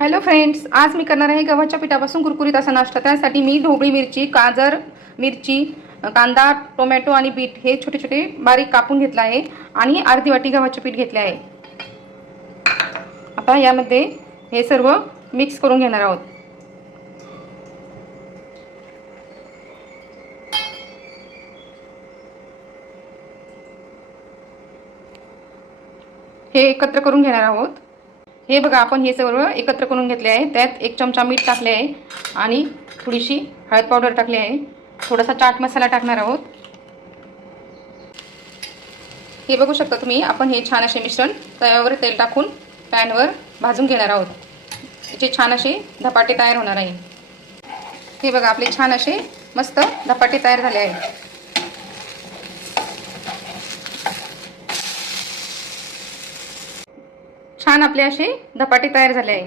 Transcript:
Hello friends, आज मी करणार आहे गव्हाच्या पिठापासून कुरकुरीत असा नाश्ता। त्यासाठी मी ढोबळी मिरची, गाजर, मिरची, कांदा, टोमॅटो आणि बीट हे छोटे छोटे बारीक कापून घेतला आहे आणि अर्धी वाटी गव्हाचे पीठ घेतले आहे। आता यामध्ये हे सर्व मिक्स करून घेणार आहोत। हे एकत्र करून घेणार आहोत। हे बघा, आपण हे सर्व एकत्र करून घेतले आहे। त्यात 1 चमचा मीठ टाकले आहे आणि थोडीशी हळद पावडर टाकली आहे। थोडासा चाट मसाला टाकणार आहोत। हे बघू शकता तुम्ही, आपण हे छान असे मिश्रण तव्यावर तेल टाकून पॅनवर भाजून घेणार आहोत। याचे छान असे धपाटे तयार होणार आहे। हे बघा, आपले छान असे मस्त धपाटे तयार झाले आहेत। छान आपले असे धपाटे तयार झाले आहे।